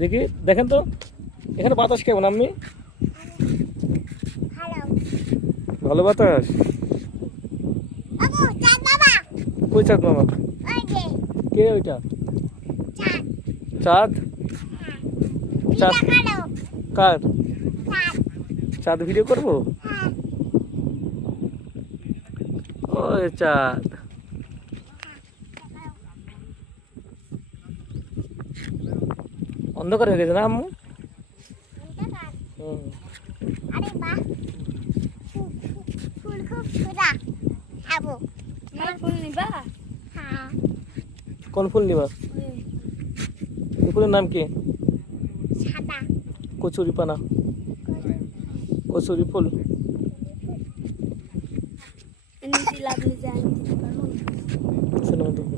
দেখি দেখেন তো এখানে বাতাস কেমন আম্মি? ভালো বাতাস। কই চাঁদ মামা? কে ওইটা? চাঁদ? চাঁদ কার? চাঁদ ভিডিও করবো? ওই চাঁদ অন্ধকার হয়ে গেছে না আম্মু? হুম। কোন ফুল নিবা? এই ফুলের নাম কি? কচুরি পানা, কচুরি ফুল। সিনেমা দেখবো।